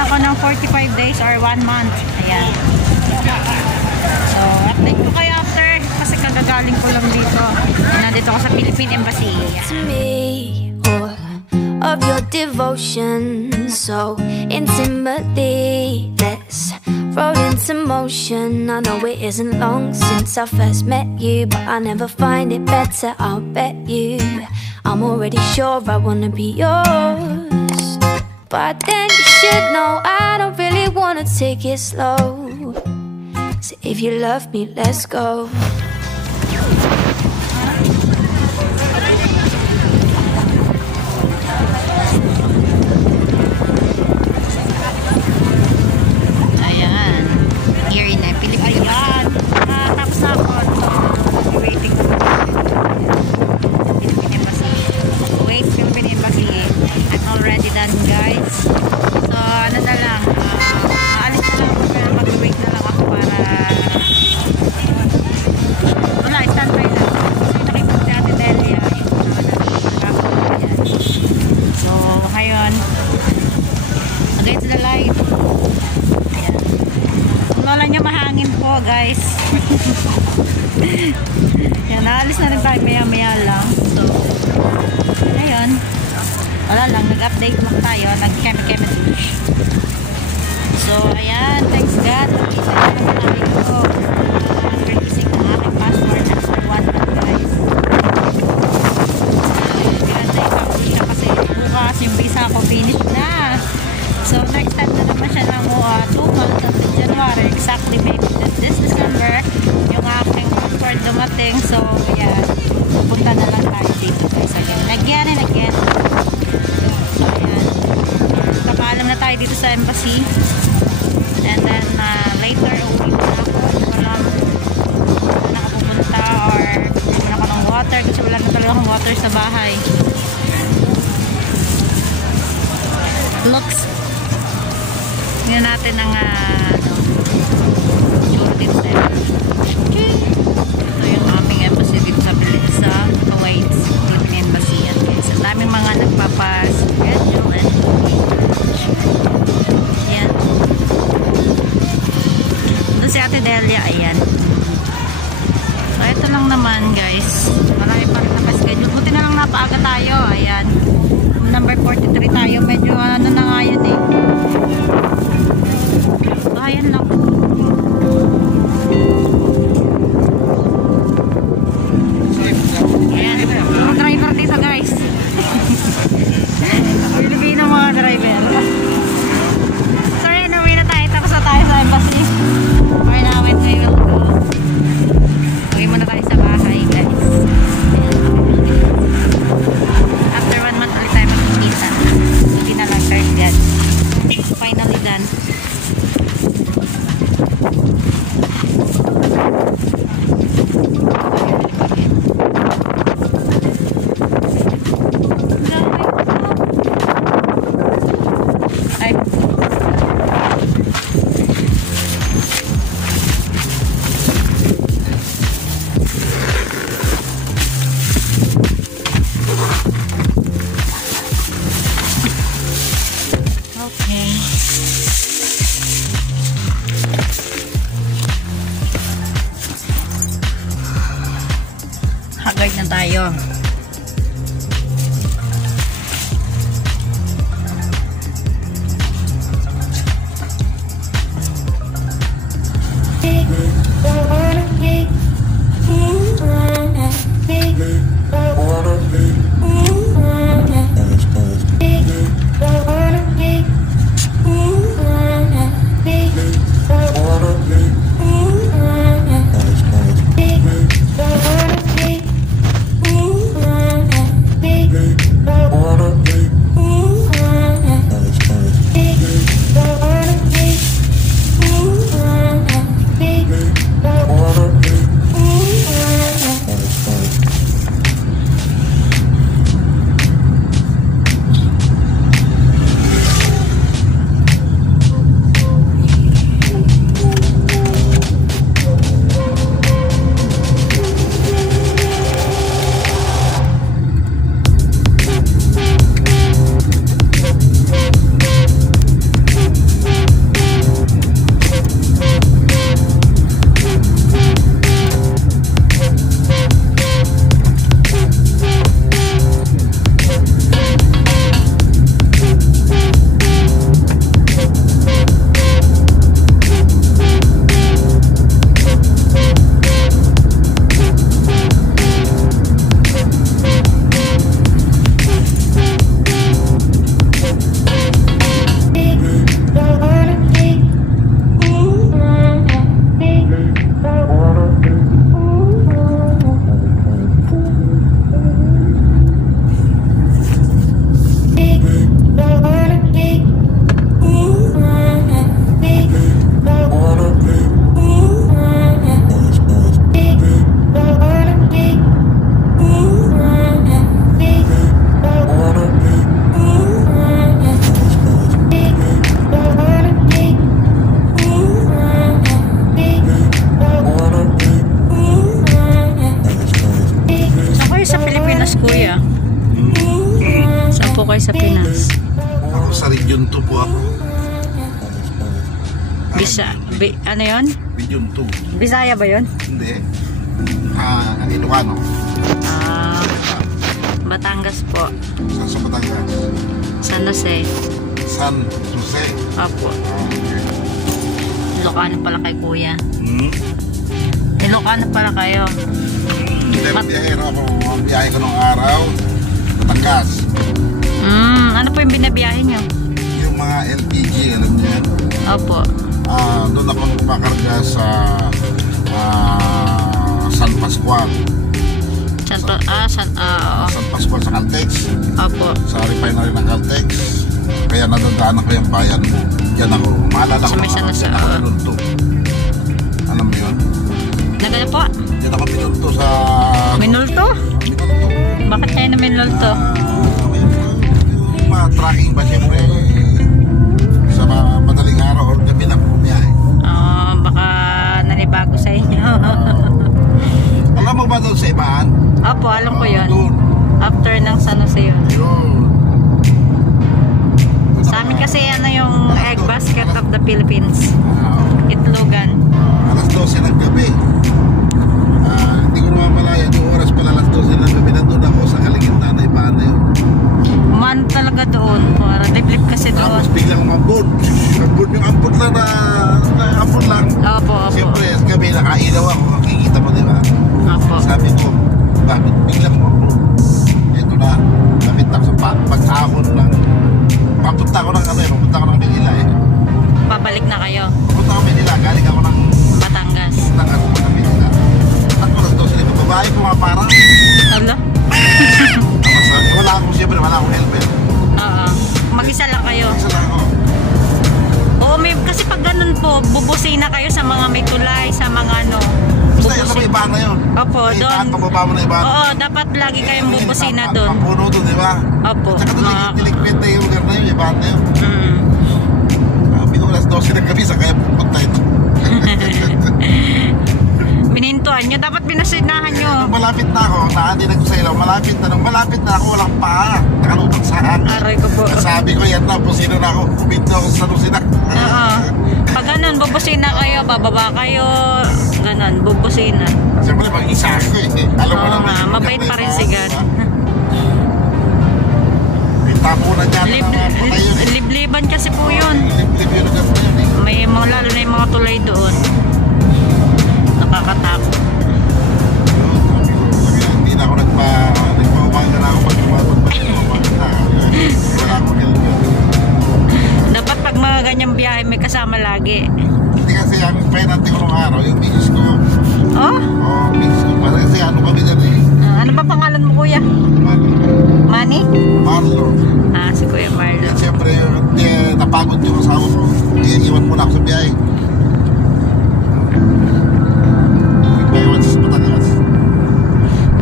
na ako ng 45 days or 1 month. Ayan. So, update ko kayo after kasi kagagaling ko lang dito. Nandito ako sa Philippine Embassy. All of your devotion, so intimately, let's roll into motion. I know it isn't long since I first met you, but I never find it better, I'll bet you. I'm already sure I wanna be yours, but then you should know I don't really wanna take it slow. So if you love me, let's go. Ayan. Here in the Philippines. Ayan. Tapos na ako. Waiting ko. Philippine Embassy. Wait, Philippine Embassy. I'm already done, guys. So, ano na lang. Aalis na lang ako, pero mag-wait na lang ako para wala, stand-by lang. Nakita si Ate Delia. So, ngayon against the light. Ayan. Wala nyo mahangin po, guys. Yan, naalis na rin tayo maya-maya lang. So, ayun. Wala lang, nag-update lang tayo. Nag-keme-keme douche. So, ayan. Thanks God. Nakita nyo naman tayo. Releasing ng aking passport after 1 month, guys. Kaya na-ipapos siya kasi bukas yung visa ko finish na. So, next time na naman siya ng 2 months until January. Exactly, maybe this December yung aking passport dumating. So, ayan. Pupunta na lang tayo dito, guys. Again and again. So, ayan. Kapaalam na tayo dito sa embassy. And then, later, uwi na ako. Wala na ako pupunta or wala ako ng water kasi wala na talaga akong water sa bahay. Looks. Tingnan natin ang shortage there. Ito yung aming embassy dito sa Kuwait. Philippine Embassy. Yan, guys. Ang daming mga nagpapas-schedule and yan. Doon si Ate Delia. Ayan. So, ito lang naman, guys. Marami pa rin nakaschedule. Buti na lang napaaga tayo. Ayan. Number 43 tayo. Medyo ano na nga yun eh. So, ayan lang. Ayan. Mga driver dito, guys. Pilipino mga driver. So, ayan. Uwi na tayo. Tapos na tayo sa embassy. For now, we will go. Uwi muna tayo sa bahay, guys. Ayan. kuya? Saan po kayo sa Pinas? Ako sa Region 2 po ako. Ano yun? Region 2. Bisaya ba yun? Hindi. Ilocano. Batangas po. Saan sa Batangas? San Jose. San Jose. Opo. Okay. Ilocano pala kay kuya. Hmm? Ilocano pala kayo. Hindi, biyahero ako. Ang biyahe ko nung araw, Batangas. Ano po yung binabiyahe nyo? Yung mga LPG, alam niyo yan. Opo. Doon ako kumakarga sa San Pascual. San Pascual sa Caltex. Opo. Sa refinery ng Caltex. Kaya nadadaanan ko yung bayan mo. Diyan ako. Maalala ko Sa mga diyan ako minulto. Alam mo yun? Nagano po? Diyan ako minulto sa... Minulto? Minulto. Bakit kayo na minulto? Yung mga tracking ba siyempre sa madaling araw or gabi na bumiyahe. Baka nanibago sa inyo. Alam mo ba doon sa Ibaan? Opo, alam ko yun. Doon. After ng San Jose yun. Yun. Sa amin kasi ano yung egg basket of the Philippines. Itlogan. Alas 12 ng gabi. Hindi ko naman malaya. Yung oras pala alas 12 ng gabi. Nandun ako sa kaligitnaan na Ibaan na yun. Umano talaga doon. Deplip kasi doon. Tapos biglang umambon. Yung ambon lang na ambon lang. Opo, opo. Siyempre, gabi nakailaw ako. Makikita mo, di ba? Opo. Sabi ko, bakit biglang umambon? Ito na. Kapit lang sa pagsahon lang. Papunta ko ng Manila eh. Pabalik na kayo. Papunta ko Manila. Galing ako ng Batangas. Manila. At alas 12 nito. Babae ko nga parang. Ano? Wala akong siyempre, wala akong helmet. Oo. Mag-isa lang kayo. Isa lang ako. Oo, kasi pag ganun po, bubusina kayo sa mga may tulay, sa mga ano. Basta yun sa may Ibaan na yun. Opo, May doon. Ibaan, pababa mo na Ibaan. Oo, dapat lagi kayong bubusina doon. Papuno doon, di ba? Opo. At saka doon, tiligpit na yung lugar na yun, Ibaan na yun. Sabi ko, alas 12 ng gabi, sa kaya pupunta ito. Binintuan nyo, dapat binasinahan nyo. Nung malapit na ako, nakatinag ko sa ilaw, malapit na ako, walang paa. Nakalutang sa hangin. Aray ko po. Sabi ko, yan na, busino na ako. Puminto ako sa lusina. Oo. Pag ganun, bubusina kayo, bababa kayo, ganun, bubusina. Siyempre, mag-isa ako eh. Alam mo Oo naman. nga, mabait pa rin si God. Tapunan niya na mga patay yun eh. Libliban kasi po yun. Liblib yun agad na yun eh. May mga, lalo na yung mga tulay doon. Nakakatakot. Hindi na ako nagpa-umaga na ako pag-umabot pa yung umaga na. Wala akong helmet. Dapat pag mga ganyang biyahe, may kasama lagi. Hindi kasi ang penalty ko nung araw, yung misis ko. Oh? Oo, misis ko. Kasi ano kami dyan eh. Ano ba pangalan mo, kuya? Manny? Marlo. Si Kuya Marlo. Siyempre, napagod yung asawa ko. Iiwan mo na ako sa biyahe. Iiwan sa Batangas.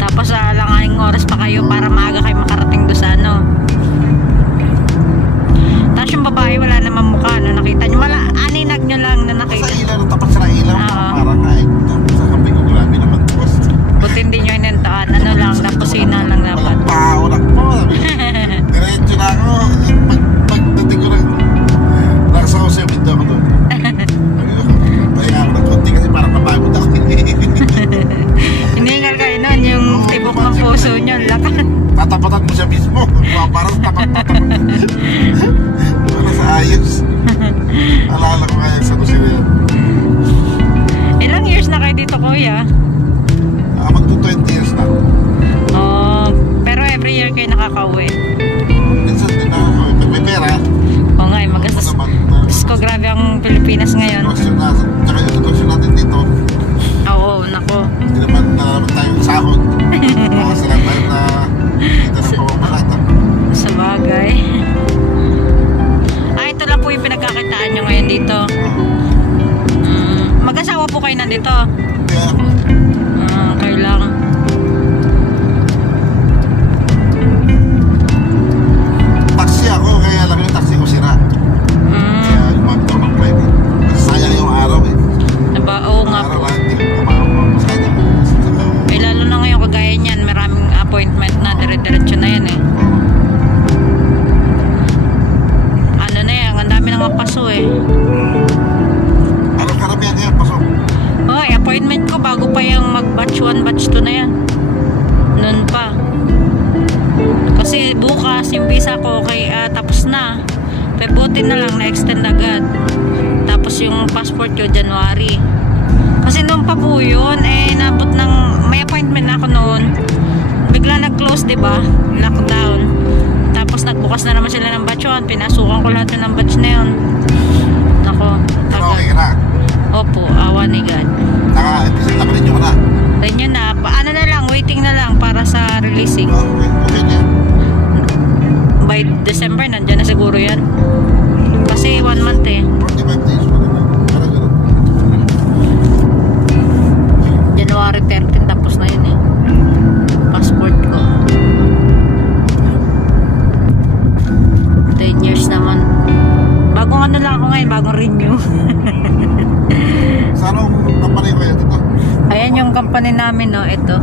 Tapos langaning oras pa kayo para maaga kayo makarating doon sa ano. Tapos yung babae wala naman mukha na nakita nyo. Aninag nyo lang na nakita. Sa ilaw, tapat sa ilaw. Parang kahit sa kape ko, grabe naman. Buti hindi nyo inentaan. Ano lang, napusina lang dapat. Walang pao lang po. Diretso na ako. Pagdating ko lang, nakasaw siya, window ako doon. Kaya ako ng konti kasi parang napagod ako. Hiningal kayo nun, yung tibok ng puso nyo, lakas. Tatapatan mo siya mismo. Parang tapat-tapat. Wala sa ayos. Alala ko kaya sa kusina yun. Ilang years na kayo dito, kuya? Magto 20 years na. Pero every year kayo nakaka-uwi. Minsan din na ako. Pag may pera. Oo nga, magastos. Diyos ko, grabe ang Pilipinas ngayon. Tsaka yung sitwasyon natin dito. Oo, nako. Hindi naman nalaman tayong sahod. Mga sila tayo na kita ng pamamalata. Sa bagay. diretso na yan eh. Ano na yan, ang dami nang paso eh. Anong karamihan ngayon, pasok? Oh, appointment ko bago pa yung mag-batch 1, batch 2 na yan. Noon pa. Kasi bukas yung visa ko okay, tapos na. Pero buti na lang na-extend agad. Tapos yung passport ko January. Kasi noon pa po yun, nabot ng, may appointment na ako noon. Bigla nag-close, diba? Lockdown. Tapos nagbukas na naman sila ng batch 1. Pinasukan ko lahat ng batch na yun. Ako, Pero okay ka na? Opo, awa ni God. Naka-renew ko na? Renew na. Ano na lang, waiting na lang para sa releasing. Okay, okay na yan. By December, nandyan na siguro yan. Kasi 1 month eh. 45 days pa naman. Parang gano'n. January 13, tapos na yun eh. Passport ko. 10 years naman. Bagong ano lang ako ngayon, bagong renew. Sa anong company ko yan dito? Ayan yung company namin, no. Ito.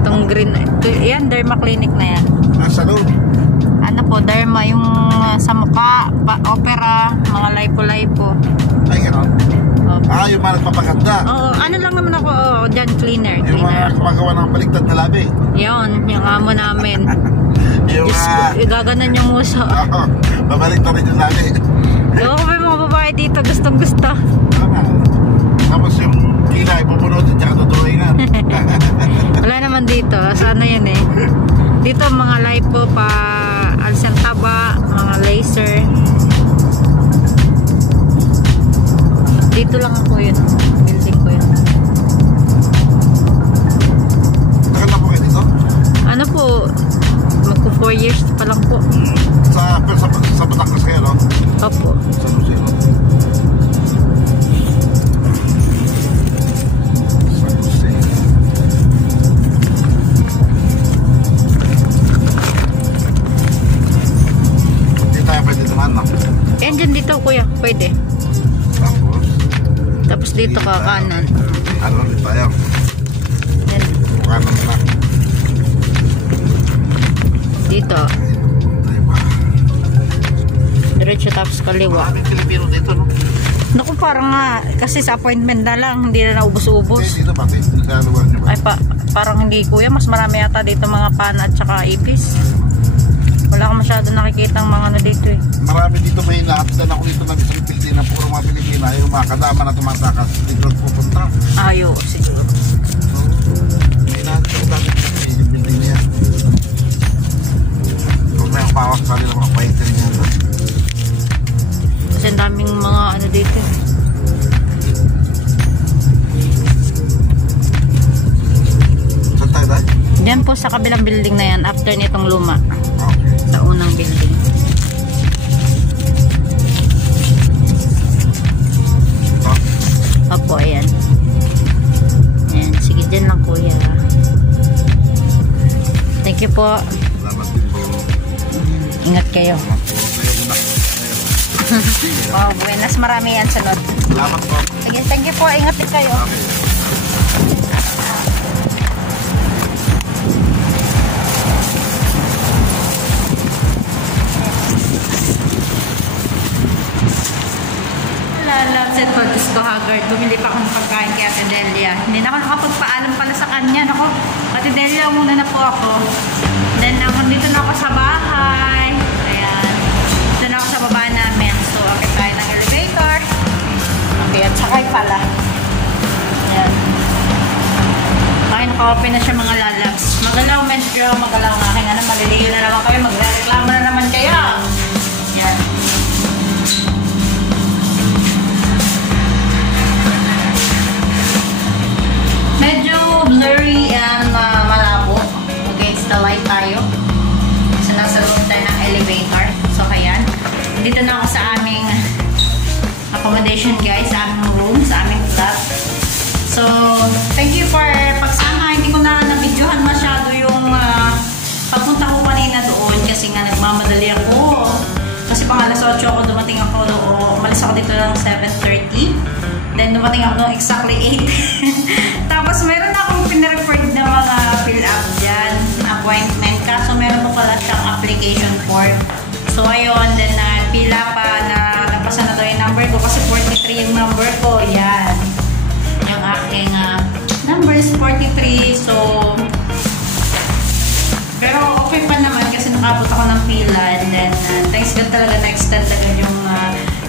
Itong green. Ito, yan, Derma Clinic na yan. Nasa loob. Ano po, Derma, yung sa mukha, opera, mga lipo-lipo. Ay, gano'n. Opo. Yung mga nagpapaganda. Oo, ano lang naman ako, dyan, cleaner. Yung mga gumagawa ng baliktad na labi. Yun, yung amo namin. Yung Diyos ko, gaganan yung muso. babaliktad rin yung labi. Oo, may mga babae dito, gustong-gusto. Tama. Tapos yung kilay, pupunutin tsaka tutuloy-ingan. Wala naman dito, sana yun eh. Dito mga lipo pa, alsang taba, mga laser. Dito lang ako yun, building ko yun. Tagal na po kayo dito? Ano po, magpo 4 years pa lang po. Sa Batangas kayo, no? Opo. Sa Lucero. Hindi tayo pwede naman, no? Dyan dito kuya, pwede. Tapos dito ka kanan. Ano ulit tayo? Yan. Kanan na. Dito. Tayo ba? Diretso tapos kaliwa. Maraming Pilipino dito, no? Naku, parang nga, kasi sa appointment na lang, hindi na naubos-ubos. Dito ba? Sa lugar niyo ba? Ay, parang hindi kuya, mas marami yata dito mga pana at saka ipis. Wala ka masyado nakikita ang mga ano dito eh. Marami dito may nahatdan ako dito na isang Pilipina, puro mga Pilipina, yung mga kadama na tumatakas, dito pupunta. Ayo, siguro. May nahatdan dami yung building niya. Kung may pawak sa nila mga painter niya. Kasi ang daming mga ano dito. Saan tayo dahil? Diyan po sa kabilang building na yan, after nitong luma. Okay. Sa unang building. Opo, ayan. Ayan, sige dyan lang kuya. Thank you po. Salamat din po. Ingat kayo. Oh, buenas, marami yan sunod. Salamat po. Sige, thank you po. Ingat din kayo. Okay. Loves it for Disco Haggard. Bumili pa akong pagkain kay Ate Delia. Hindi na ako nakapagpaalam pala sa kanya. Ako, Ate Delia, muna na po ako. Then, dito na ako sa bahay. Ayan. Dito na ako sa baba namin. So, akit tayo ng elevator. Okay, at sakay pala. Ayan. Okay, naka-open na siya mga lalabs. Magalaw, medyo magalaw ng aking anak. Maliliyo na naman kayo. Magreklamo na naman kayo. Ayan. Medyo blurry and malabo against the light tayo. So, nasa loob tayo ng elevator. So, ayan. Dito na ako sa aming accommodation, guys. Sa aming room, sa aming flat. So, thank you for pagsama. Hindi ko na nabidyohan masyado yung pagpunta ko kanina doon kasi nga nagmamadali ako. Kasi pang alas 8 ako, dumating ako doon. Umalis ako dito ng 7:30. Then, dumating ako doon exactly 8. Tapos, meron akong pinireport na mga fill-up dyan, appointment. Kaso, meron application form. So, ayun, then pila pa na nabasa na daw yung number ko kasi 43 yung number ko. Yan. Yung aking number is 43. So, pero okay pa naman kasi nakabot ako ng pila. And then, thanks God talaga na-extend agad yung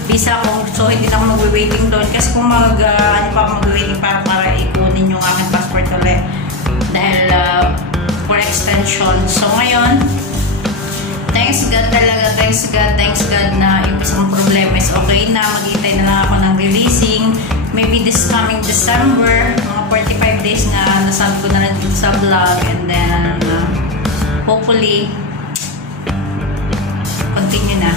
visa ko. So, hindi na ako mag-waiting doon. Kasi kung mag-waiting para ikunin yung aking passport ulit. Dahil, for extension. So, ngayon, thanks God talaga, thanks God na yung isang problema is okay na. Maghintay na lang ako ng releasing. Maybe this coming December, mga 45 days na nasabi ko na lang dito sa vlog. And then, hopefully, continue na.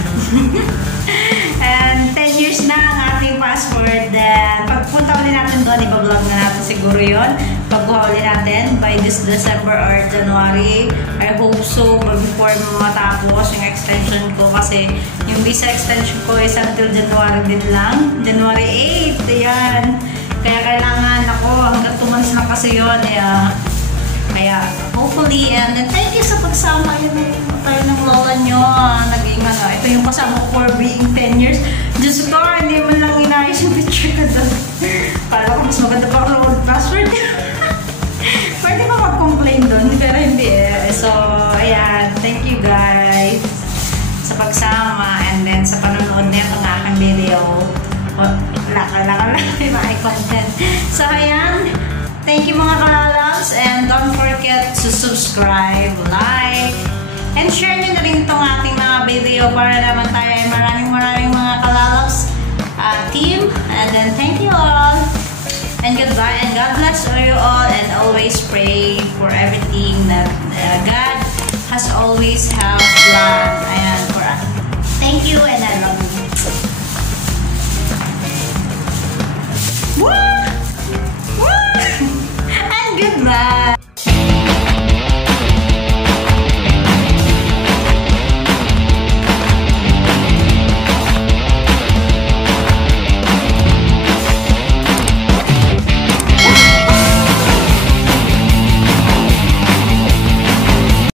And 10 years na ang ating passport. Then, pagpunta ulit natin doon, ipa-vlog na natin siguro yun. Pagkuha ulit natin by this December or January. I hope so, before matapos yung extension ko. Kasi yung visa extension ko is until January din lang. January 8, ayan. Kaya kailangan ako, hanggang 2 months lang kasi yun. Kaya, hopefully, and then thank you sa pagsama yun tayo ng lola nyo. Naging ito yung kasama ko for being 10 years. Diyos ko, hindi man lang inayos yung picture ko doon. Para ko mas maganda pa ako old password. Pwede pa mag-complain doon, pero hindi eh. So, ayan, thank you guys sa pagsama and then sa panonood na yung aking video. Laka, may mga content. So, ayan. Thank you mga kalalabs, and don't forget to subscribe, like, and share nyo na rin itong ating mga video para naman tayo ay maraming mga kalalabs team. And then thank you all, and goodbye, and God bless you all, and always pray for everything that God has always have planned. Ayan, for us. Thank you, and I love you.